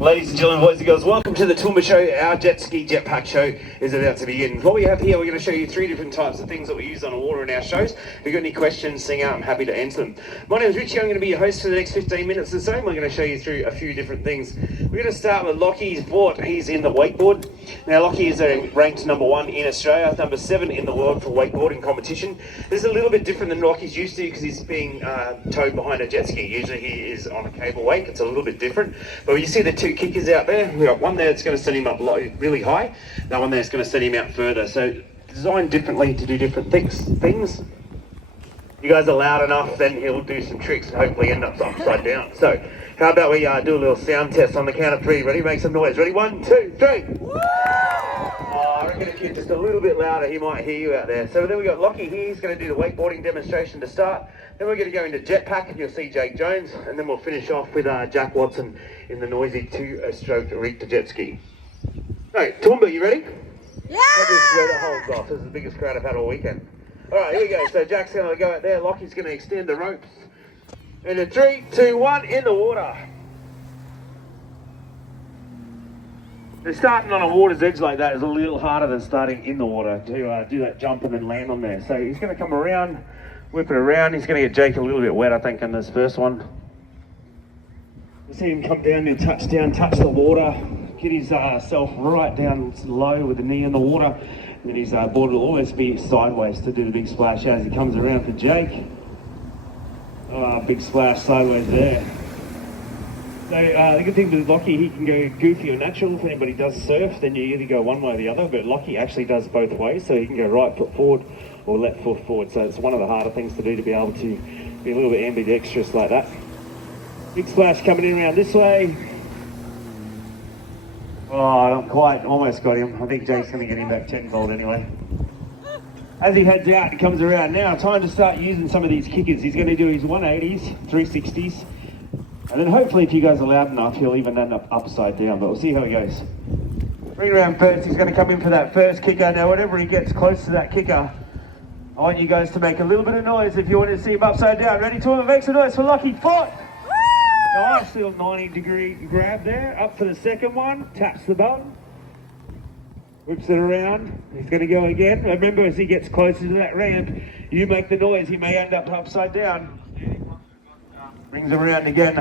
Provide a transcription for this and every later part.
Ladies and gentlemen, boys and girls, welcome to the Toowoomba show. Our jet ski jetpack show is about to begin. What we have here, we're going to show you 3 different types of things that we use on the water in our shows. If you've got any questions, sing out, I'm happy to answer them. My name is Richie, I'm going to be your host for the next 15 minutes or so. We're going to show you through a few different things. We're going to start with Lockie's board. He's in the wakeboard. Now Lockie is ranked number 1 in Australia, number 7 in the world for wakeboarding competition. This is a little bit different than Lockie's used to because he's being towed behind a jet ski. Usually he is on a cable wake. It's a little bit different. But when you see the 2 kickers out there, we've got one there that's going to send him up really high, that one there is going to send him out further. So designed differently to do different things. You guys are loud enough, then he'll do some tricks and hopefully end up upside down. So how about we do a little sound test on the count of 3. Ready? Make some noise. Ready? 1, 2, 3. I reckon if you're just a little bit louder, he might hear you out there. So then we've got Lockie here. He's going to do the wakeboarding demonstration to start. Then we're going to go into jetpack and you'll see Jake Jones. And then we'll finish off with Jack Watson in the noisy 2-stroke Richter jet ski. Right, Toowoomba, you ready? Yeah! Where the hole's off. This is the biggest crowd I've had all weekend. All right, here we go. So Jack's going to go out there. Lockie's going to extend the ropes. And in 3, 2, 1, in the water. So starting on a water's edge like that is a little harder than starting in the water to do that jump and then land on there. So he's going to come around, whip it around. He's going to get Jake a little bit wet, I think, in this first one. You see him come down and touch the water, get his self right down low with the knee in the water, and then his board will almost be sideways to do the big splash as he comes around for Jake. Big splash sideways there. So the good thing with Lockie, he can go goofy or natural. If anybody does surf, then you either go one way or the other, but Lockie actually does both ways, so he can go right foot forward or left foot forward. So it's one of the harder things to do, to be able to be a little bit ambidextrous like that. Big splash coming in around this way. Oh, not quite, almost got him. I think Jake's going to get him back tenfold anyway. As he heads out, he comes around. Now, time to start using some of these kickers. He's going to do his 180s, 360s. And then hopefully, if you guys are loud enough, he'll even end up upside down, but we'll see how he goes. 3 round first, he's going to come in for that first kicker. Now, whenever he gets close to that kicker, I want you guys to make a little bit of noise if you want to see him upside down. Ready, Toowoomba? Make some noise for Lockie. Foot! Nice little 90-degree grab there. Up for the second one. Taps the button. Whips it around. He's going to go again. Remember, as he gets closer to that ramp, you make the noise. He may end up upside down. Brings him around again.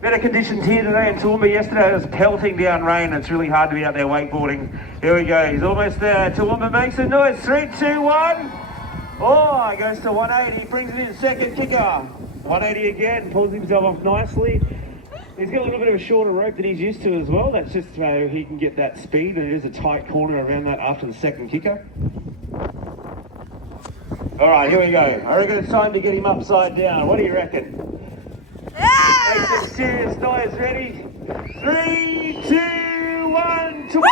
Better conditions here today in Toowoomba. Yesterday it was pelting down rain. It's really hard to be out there wakeboarding. Here we go. He's almost there. Toowoomba makes a noise. 3, 2, 1. Oh, he goes to 180. Brings it in. Second kicker. 180 again. Pulls himself off nicely. He's got a little bit of a shorter rope than he's used to as well. That's just so he can get that speed. And it is a tight corner around that after the second kicker. All right, here we go. I reckon it's time to get him upside down. What do you reckon? Yeah! Make some serious noise. Ready? 3, 2, 1. Toowoomba!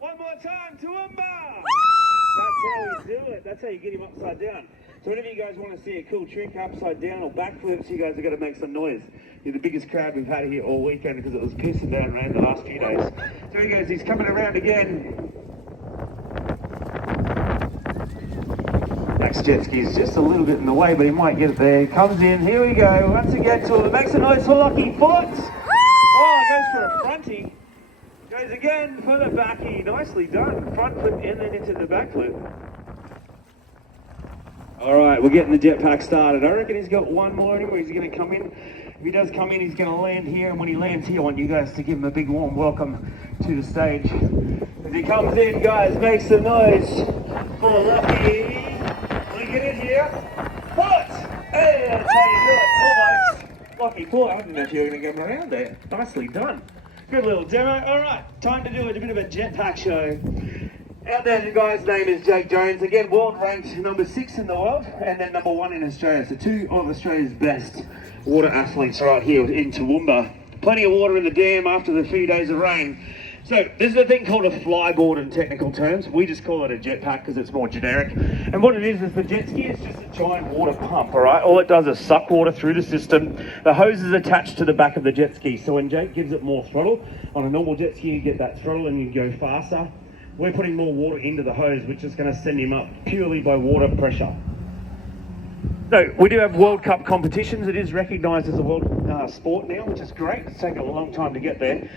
One more time. Toowoomba! That's how you do it. That's how you get him upside down. So whenever you guys want to see a cool trick, upside down or backflips, you guys have got to make some noise. You're the biggest crowd we've had here all weekend because it was pissing down rain the last few days. So he goes, he's coming around again. Jack's jet ski's just a little bit in the way, but he might get it there. He comes in, here we go. Once again, Toowoomba makes a noise for Lockie. Foot! Oh, goes for a fronty. Goes again for the backy. Nicely done. Front flip and then into the back flip. All right, we're getting the jetpack started. I reckon he's got one more anyway. He's going to come in. If he does come in, he's going to land here. And when he lands here, I want you guys to give him a big warm welcome to the stage. As he comes in, guys, make some noise for Lockie. When you get in here, foot! Hey, that's how you do it. Almost. Lockie foot. I didn't know if you were going to come around there. Nicely done. Good little demo. All right, time to do a bit of a jetpack show. Out there, the guy's name is Jake Jones. Again, world ranked number 6 in the world and then number 1 in Australia. So 2 of Australia's best water athletes right here in Toowoomba. Plenty of water in the dam after the few days of rain. So this is a thing called a flyboard in technical terms. We just call it a jetpack because it's more generic. And what it is the jet ski is just a giant water pump, all right? All it does is suck water through the system. The hose is attached to the back of the jet ski. So when Jake gives it more throttle, on a normal jet ski you get that throttle and you go faster. We're putting more water into the hose, which is going to send him up purely by water pressure. So we do have World Cup competitions. It is recognised as a world sport now, which is great. It's taken a long time to get there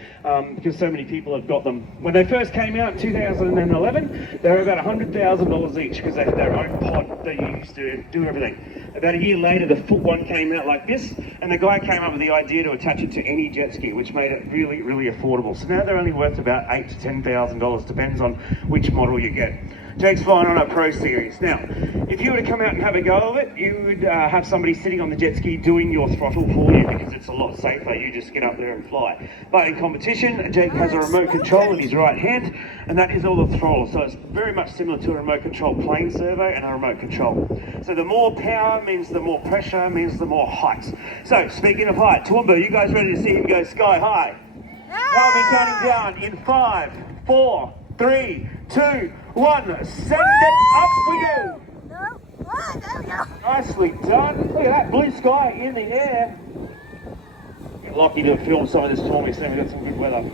because so many people have got them. When they first came out in 2011, they were about $100,000 each because they had their own pod that you used to do everything. About a year later, the foot one came out like this, and the guy came up with the idea to attach it to any jet ski, which made it really, really affordable. So now they're only worth about $8,000 to $10,000, depends on which model you get. Jake's flying on a Pro Series. Now, if you were to come out and have a go of it, you would have somebody sitting on the jet ski doing your throttle for you because it's a lot safer. You just get up there and fly. But in competition, Jake has a remote control in his right hand, and that is all the throttle. So it's very much similar to a remote control plane servo and a remote control. So the more power means the more pressure, means the more height. So speaking of height, Toowoomba, you guys ready to see him go sky high? I'll be counting down in 5, 4, 3, 2, 1. Send it up we go. There we go. Nicely done. Look at that blue sky in the air. Get lucky to film some of this for me, so we've got some good weather.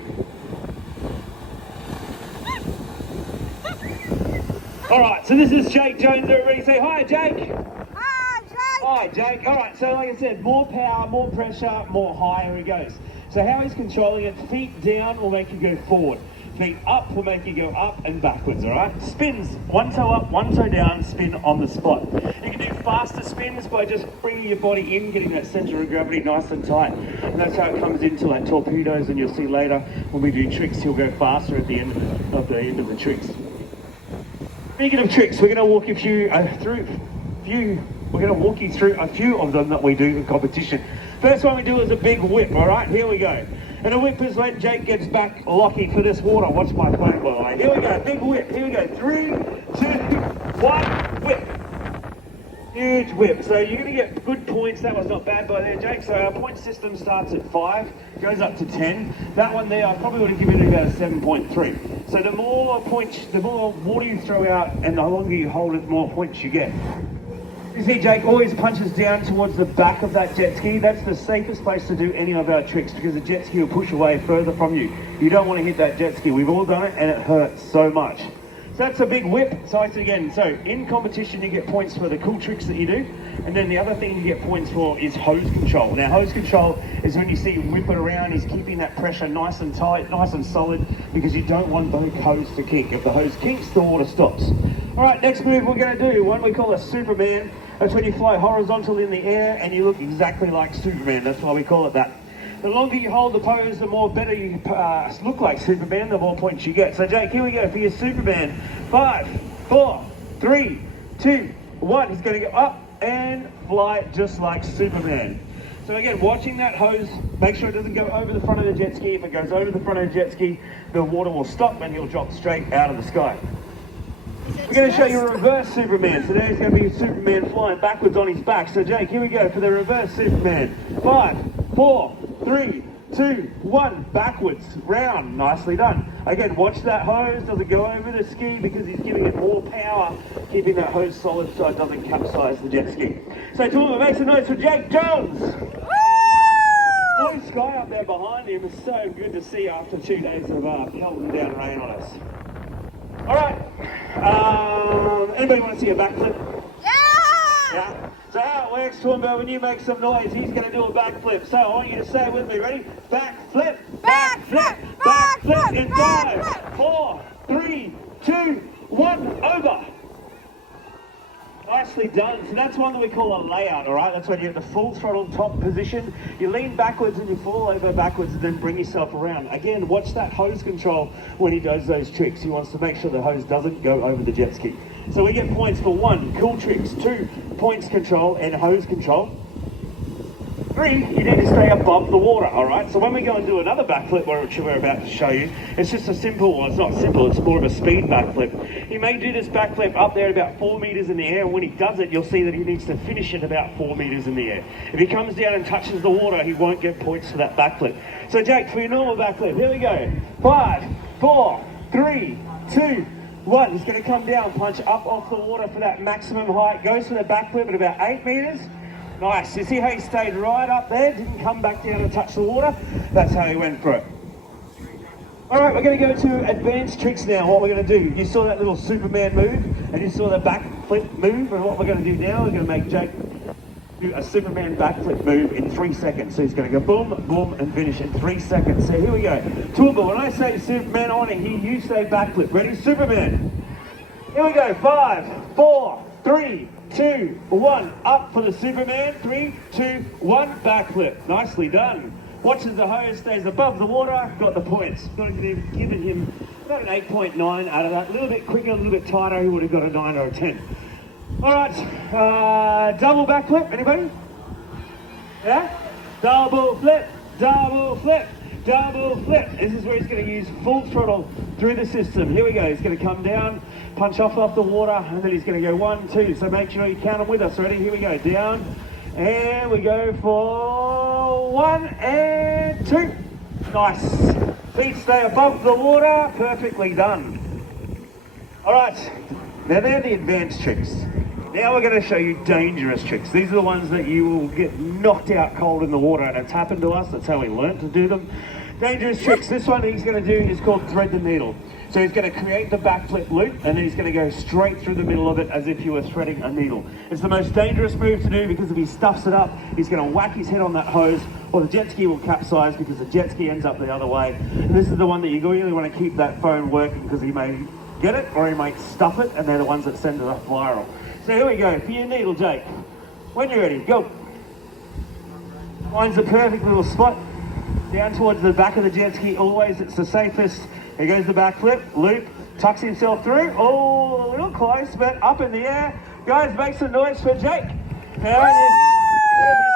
Alright, so this is Jake Jones. Everybody say hi, Jake. Hi, Jake. Hi, Jake. Alright, so like I said, more power, more pressure, more higher he goes. So how he's controlling it, feet down will make you go forward. Feet up will make you go up and backwards, all right? Spins, one toe up, one toe down, spin on the spot. You can do faster spins by just bringing your body in, getting that center of gravity nice and tight. And that's how it comes into like torpedoes, and you'll see later when we do tricks, he'll go faster at the end of the tricks. Speaking of tricks, we're going to walk you through a few of them that we do in competition. First one we do is a big whip, all right? Here we go. And a whip is when Jake gets back lucky for this water. Watch my phone, by the way. Here we go, big whip. Here we go. 3, 2, 1, whip. Huge whip. So you're going to get good points. That was not bad by there, Jake. So our point system starts at 5, goes up to 10. That one there, I probably would have given it about a 7.3. So the more points, the more water you throw out and the longer you hold it, the more points you get. You see, Jake always punches down towards the back of that jet ski. That's the safest place to do any of our tricks because the jet ski will push away further from you. You don't want to hit that jet ski. We've all done it and it hurts so much. So that's a big whip. So again, so in competition you get points for the cool tricks that you do, and then the other thing you get points for is hose control. Now hose control is when you see him whip it around, he's keeping that pressure nice and tight, nice and solid, because you don't want the hose to kink. If the hose kinks, the water stops. All right, next move we're going to do, one we call a Superman. That's when you fly horizontal in the air and you look exactly like Superman. That's why we call it that. The longer you hold the pose, the more better you look like Superman, the more points you get. So Jake, here we go for your Superman. 5, 4, 3, 2, 1. He's going to go up and fly just like Superman. So again, watching that hose, make sure it doesn't go over the front of the jet ski. If it goes over the front of the jet ski, the water will stop and he'll drop straight out of the sky. We're going to show you a reverse Superman. So there's going to be Superman flying backwards on his back. So Jake, here we go for the reverse Superman. 5, 4, 3, 2, 1. Backwards, round. Nicely done. Again, watch that hose. Does it go over the ski because he's giving it more power, keeping that hose solid so it doesn't capsize the jet ski. So Toowoomba, make some noise for Jake Jones. Blue sky up there behind him is so good to see after 2 days of pelting down rain on us. All right. Anybody want to see a backflip? Yeah. So how it works, Toowoomba, when you make some noise, he's going to do a backflip. So I want you to say it with me. Ready? Backflip, backflip, backflip. In 5, 4, 3, 2, 1, over. Nicely done. So that's one that we call a layout, all right? That's when you're at the full throttle top position. You lean backwards and you fall over backwards and then bring yourself around. Again, watch that hose control when he does those tricks. He wants to make sure the hose doesn't go over the jet ski. So we get points for 1, cool tricks, 2, points control and hose control. 3, you need to stay above the water, all right? So when we go and do another backflip, which we're about to show you, it's just a simple, well, it's not simple, it's more of a speed backflip. He may do this backflip up there about 4 meters in the air, and when he does it, you'll see that he needs to finish it about 4 meters in the air. If he comes down and touches the water, he won't get points for that backflip. So Jake, for your normal backflip, here we go. 5, 4, 3, 2, 1. He's going to come down, punch up off the water for that maximum height, goes for the backflip at about 8 meters. Nice. You see how he stayed right up there, didn't come back down and touch the water? That's how he went for it. All right, we're going to go to advanced tricks now. What we're going to do, you saw that little Superman move, and you saw the backflip move, and what we're going to do now, we're going to make Jake do a Superman backflip move in 3 seconds. So he's going to go boom, boom, and finish in 3 seconds. So here we go. Toowoomba, when I say Superman, I want to hear you say backflip. Ready? Superman. Here we go. 5, 4, 3, 2, 1. Up for the Superman. 3, 2, 1. Backflip. Nicely done. Watches the hose, stays above the water. Got the points. Got to give him about an 8.9 out of that. A little bit quicker, a little bit tighter. He would have got a 9 or a 10. All right. Double backflip. Anybody? Yeah? Double flip. Double flip. Double flip. This is where he's going to use full throttle through the system. Here we go. He's going to come down, punch off the water, and then he's going to go 1, 2. So make sure you count them with us. Ready? Here we go. Down. And we go for 1 and 2. Nice. Feet stay above the water. Perfectly done. All right. Now they're the advanced tricks. Now we're going to show you dangerous tricks. These are the ones that you will get knocked out cold in the water, and it's happened to us. That's how we learned to do them. Dangerous tricks. This one he's going to do is called thread the needle. So he's going to create the backflip loop, and then he's going to go straight through the middle of it as if you were threading a needle. It's the most dangerous move to do because if he stuffs it up, he's going to whack his head on that hose, or the jet ski will capsize because the jet ski ends up the other way. And this is the one that you really want to keep that phone working because he may get it or he might stuff it, and they're the ones that send it up viral. So here we go, for your needle, Jake. When you're ready, go. Finds the perfect little spot, down towards the back of the jet ski, always, it's the safest. Here goes the backflip, loop, tucks himself through. Oh, a little close, but up in the air. Guys, make some noise for Jake. Now, you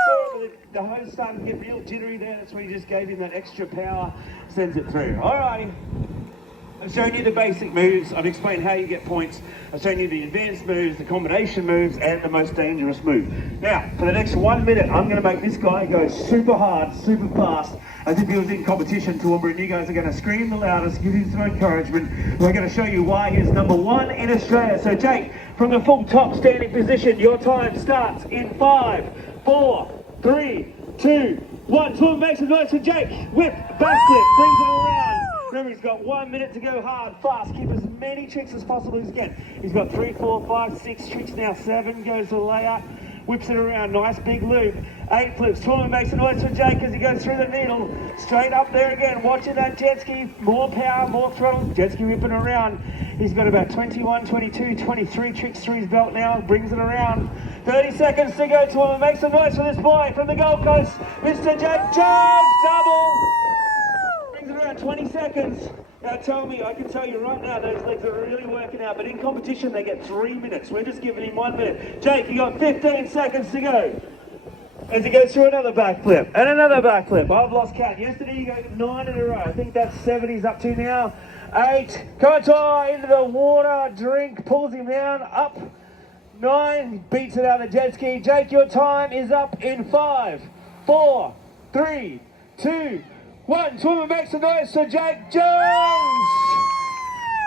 saw the hose starting to get real jittery there, that's where he just gave him that extra power, sends it through. Alrighty. I've shown you the basic moves, I've explained how you get points, I've shown you the advanced moves, the combination moves, and the most dangerous move. Now, for the next 1 minute, I'm going to make this guy go super hard, super fast, as if he was in competition, Toowoomba, and you guys are going to scream the loudest, give him some encouragement. We're going to show you why he's #1 in Australia. So Jake, from the full top standing position, your time starts in 5, 4, 3, 2, 1. Toowoomba makes a noise for Jake. Whip, backflip, brings it around. Remember, he's got 1 minute to go hard, fast, keep as many tricks as possible as he can. He's got 3, 4, 5, 6 tricks now, 7 goes to the layout, whips it around, nice big loop, 8 flips. Toowoomba makes a noise for Jake as he goes through the needle, straight up there again, watching that jet ski, more power, more throttle, jet ski whipping around. He's got about 21, 22, 23 tricks through his belt now, brings it around. 30 seconds to go. Toowoomba makes a noise for this boy from the Gold Coast, Mr. Jake George, double. Around 20 seconds. Now tell me, I can tell you right now, those legs are really working out, but in competition they get 3 minutes. We're just giving him 1 minute. Jake, you got 15 seconds to go. As he goes through another backflip, and another backflip. I've lost count. Yesterday you got 9 in a row. I think that's 7 he's up to now. 8, Kotor into the water, drink, pulls him down, up. 9, beats it out of the jet ski. Jake, your time is up in 5, 4, 3, 2, 1. Toowoomba makes a noise for Jake Jones.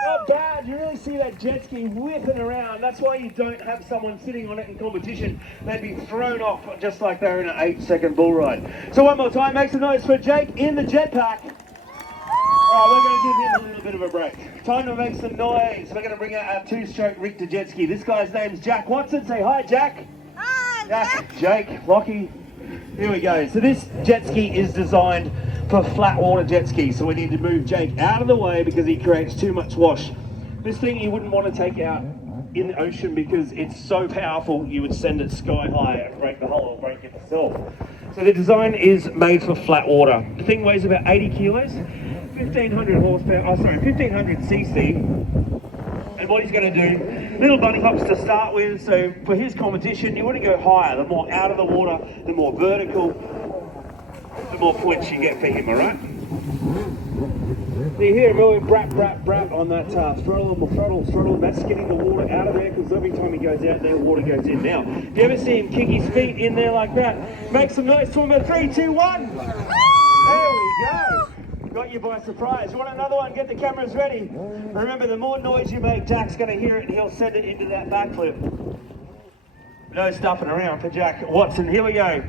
Not bad. You really see that jet ski whipping around. That's why you don't have someone sitting on it in competition. They'd be thrown off just like they're in an 8-second bull ride. So one more time, makes a noise for Jake in the jetpack. All right, we're going to give him a little bit of a break. Time to make some noise. We're going to bring out our 2-stroke Richter jet ski. This guy's name's Jack Watson. Say hi, Jack. Hi, Jack, Jake, Lockie. Here we go. So this jet ski is designed for flat water jet skis, so we need to move Jake out of the way because he creates too much wash. This thing you wouldn't want to take out in the ocean because it's so powerful you would send it sky high and break the hull or break it yourself. So the design is made for flat water. The thing weighs about 80 kilos, 1500 horsepower, 1500 cc. And what he's going to do, little bunny hops to start with, so for his competition you want to go higher. The more out of the water, the more vertical, the more points you get for him, alright? So you hear him really brap, brap, brap on that throttle, that's getting the water out of there because every time he goes out there, water goes in. Now, if you ever see him kick his feet in there like that, make some noise to him at 3, 2, 1. There we go. Got you by surprise. You want another one? Get the cameras ready. Remember, the more noise you make, Jack's going to hear it and he'll send it into that backflip. No stuffing around for Jack Watson. Here we go.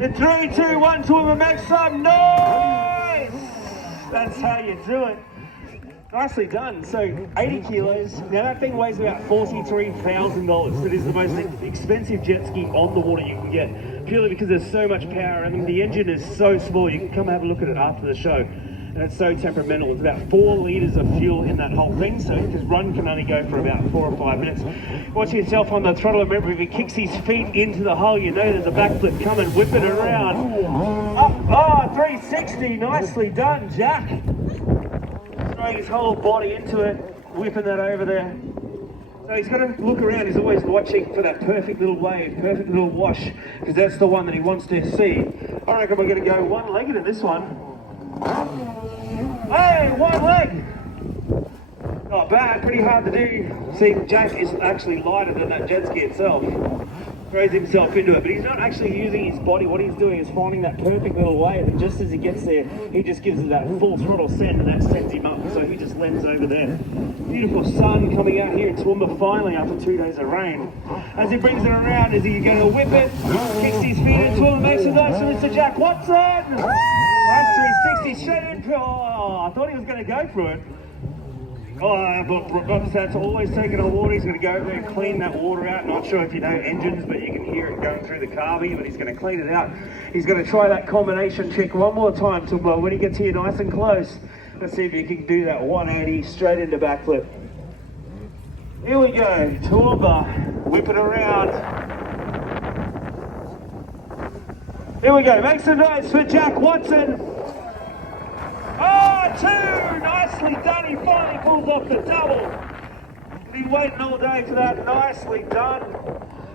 In 3, 2, 1, Toowoomba, make some noise! That's how you do it. Nicely done. So 80 kilos. Now that thing weighs about $43,000. It is the most expensive jet ski on the water you can get, purely because there's so much power and the engine is so small. You can come have a look at it after the show. And it's so temperamental. It's about 4 litres of fuel in that whole thing, so his run can only go for about 4 or 5 minutes. Watch yourself on the throttle. Remember, if he kicks his feet into the hole, you know there's a backflip coming. Whip it around. Up, 360. Nicely done, Jack. Throwing his whole body into it, whipping that over there. So he's got to look around. He's always watching for that perfect little wave, perfect little wash, because that's the one that he wants to see. I reckon we're going to go one-legged in this one. Hey, one leg! Not bad, pretty hard to do. See, Jack is actually lighter than that jet ski itself. Throws himself into it, but he's not actually using his body. What he's doing is finding that perfect little wave, and just as he gets there, he just gives it that full throttle send, and that sends him up. So he just lands over there. Beautiful sun coming out here in Toowoomba finally after 2 days of rain. As he brings it around, is he going to whip it? Kicks his feet into it, makes a nice one. Mr. Jack Watson! Nice 360 straight in. Oh, I thought he was going to go for it. Oh, but that's always taking on water. He's going to go over there and clean that water out. Not sure if you know engines, but you can hear it going through the carby, but he's going to clean it out. He's going to try that combination trick one more time, Toowoomba, when he gets here nice and close. Let's see if he can do that 180 straight into backflip. Here we go, Toowoomba, whip it around. Here we go, make some noise for Jack Watson. Oh, 2! Nicely done. He finally pulls off the double. Been waiting all day for that. Nicely done.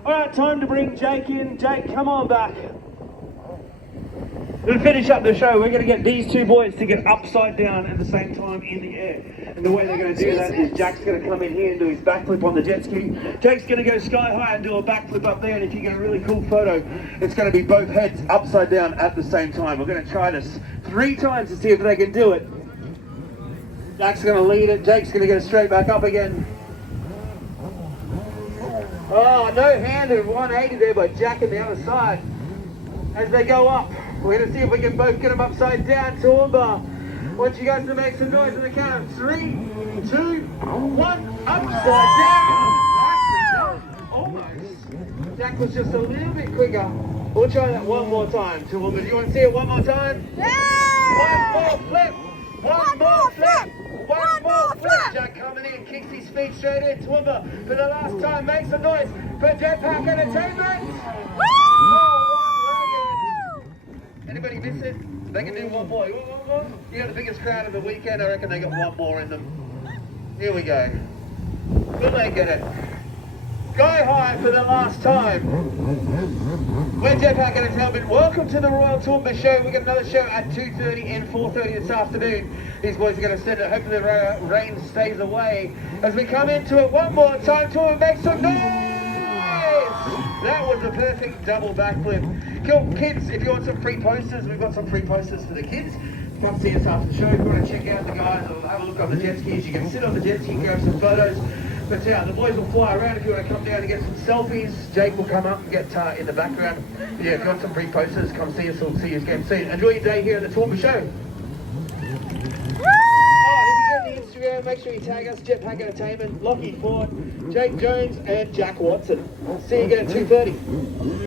All right, time to bring Jake in. Jake, come on back. To finish up the show, we're going to get these two boys to get upside down at the same time in the air. And the way they're going to do that is Jack's going to come in here and do his backflip on the jet ski. Jake's going to go sky high and do a backflip up there. And if you get a really cool photo, it's going to be both heads upside down at the same time. We're going to try this 3 times to see if they can do it. Jack's going to lead it. Jake's going to go straight back up again. Oh, no-handed 180 there by Jack on the other side. As they go up, we're going to see if we can both get them upside down. Toowoomba, I want you guys to make some noise on the count of 3, 2, 1, upside down. Almost. Jack was just a little bit quicker. We'll try that one more time, Toowoomba. Do you want to see it one more time? Yeah! One more flip. One more flip. One more flip. Jack coming in, kicks his feet straight in. Toowoomba, for the last time, make some noise for Jetpack Entertainment. Anybody miss it? They can do one more. You got the biggest crowd of the weekend. I reckon they got one more in them. Here we go. Will they get it? Sky high for the last time. We're Jetpack Entertainment. Welcome to the Royal Toowoomba Show. We've got another show at 2:30 and 4:30 this afternoon. These boys are going to send it. Hopefully the rain stays away. As we come into it one more time, Toowoomba, make some noise! That was a perfect double backflip. Cool. Kids, if you want some free posters, we've got some free posters for the kids. Come see us after the show. If you want to check out the guys or have a look on the jet skis, you can sit on the jet ski, grab some photos. But yeah, the boys will fly around if you want to come down and get some selfies. Jake will come up and get in the background. Yeah, if you want some free posters, come see us. We'll see you again soon. Enjoy your day here at the Toowoomba Show. Instagram, make sure you tag us, Jetpack Entertainment, Lockie Ford, Jake Jones and Jack Watson. See you again at 2:30.